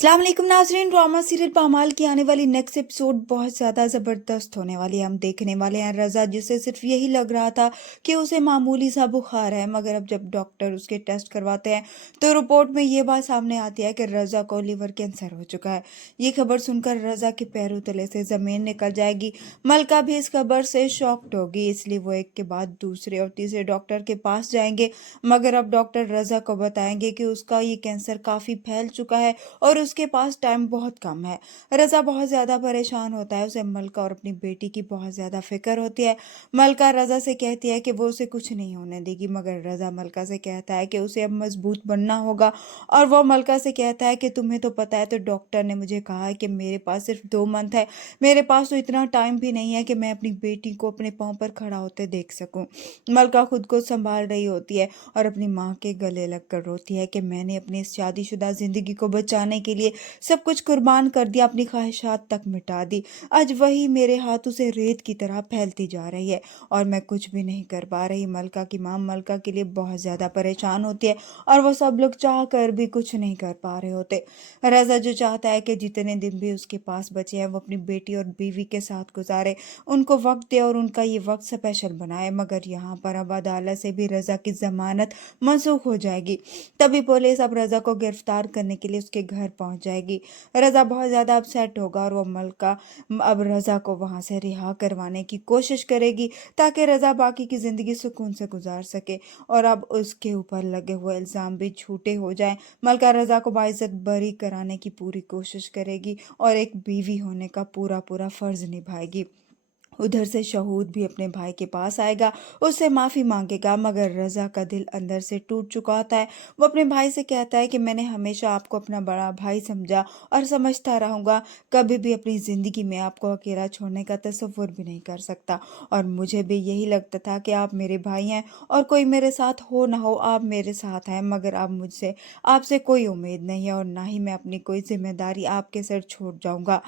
अस्सलाम वालेकुम नाज़रीन। ड्रामा सीरियल पामाल की आने वाली नेक्स्ट एपिसोड बहुत ज़्यादा ज़बरदस्त होने वाली है। हम देखने वाले हैं रज़ा, जिसे सिर्फ यही लग रहा था कि उसे मामूली सा बुखार है, मगर अब जब डॉक्टर उसके टेस्ट करवाते हैं तो रिपोर्ट में ये बात सामने आती है कि रज़ा को लिवर कैंसर हो चुका है। ये खबर सुनकर रज़ा के पैरों तले से ज़मीन निकल जाएगी। मलका भी इस खबर से शॉक्ड होगी, इसलिए वो एक के बाद दूसरे और तीसरे डॉक्टर के पास जाएंगे, मगर अब डॉक्टर रज़ा को बताएंगे कि उसका ये कैंसर काफ़ी फैल चुका है और उसके पास टाइम बहुत कम है। रज़ा बहुत ज़्यादा परेशान होता है, उसे मलका और अपनी बेटी की बहुत ज़्यादा फ़िक्र होती है। मलका रज़ा से कहती है कि वो उसे कुछ नहीं होने देगी, मगर रज़ा मलका से कहता है कि उसे अब मज़बूत बनना होगा, और वो मलका से कहता है कि तुम्हें तो पता है, तो डॉक्टर ने मुझे कहा है कि मेरे पास सिर्फ 2 मंथ है, मेरे पास तो इतना टाइम भी नहीं है कि मैं अपनी बेटी को अपने पाँव पर खड़ा होते देख सकूँ। मलका खुद को सँभाल रही होती है और अपनी माँ के गले लगकर रोती है कि मैंने अपनी इस शादीशुदा ज़िंदगी को बचाने के लिए सब कुछ कुर्बान कर दिया, अपनी ख्वाहिशात तक मिटा दी। आज वही मेरे हाथों से रेत की तरह फैलती जा रही है और मैं कुछ भी नहीं कर पा रही। मलका की माँ मलका के लिए बहुत ज़्यादा परेशान होती है और वो सब लोग चाह कर भी कुछ नहीं कर पा रहे होते। रज़ा जो चाहता है कि जितने दिन भी उसके पास बचे हैं वो अपनी बेटी और बीवी के साथ गुजारे, उनको वक्त दे और उनका ये वक्त स्पेशल बनाए, मगर यहाँ पर अब अदालत से भी रज़ा की ज़मानत मनसूख हो जाएगी। तभी पुलिस अब रज़ा को गिरफ्तार करने के लिए उसके घर पहुंच जाएगी। रज़ा बहुत ज़्यादा अपसेट होगा और वो मलका अब रज़ा को वहां से रिहा करवाने की कोशिश करेगी, ताकि रज़ा बाकी की ज़िंदगी सुकून से गुजार सके और अब उसके ऊपर लगे हुए इल्ज़ाम भी झूठे हो जाएं। मलका रज़ा को बाइज्जत बरी कराने की पूरी कोशिश करेगी और एक बीवी होने का पूरा पूरा फ़र्ज़ निभाएगी। उधर से शहूद भी अपने भाई के पास आएगा, उससे माफ़ी मांगेगा, मगर रज़ा का दिल अंदर से टूट चुका होता है। वो अपने भाई से कहता है कि मैंने हमेशा आपको अपना बड़ा भाई समझा और समझता रहूँगा, कभी भी अपनी ज़िंदगी में आपको अकेला छोड़ने का तसव्वुर भी नहीं कर सकता, और मुझे भी यही लगता था कि आप मेरे भाई हैं और कोई मेरे साथ हो ना हो आप मेरे साथ हैं, मगर अब मुझसे आपसे कोई उम्मीद नहीं है और ना ही मैं अपनी कोई जिम्मेदारी आपके सर छोड़ जाऊँगा।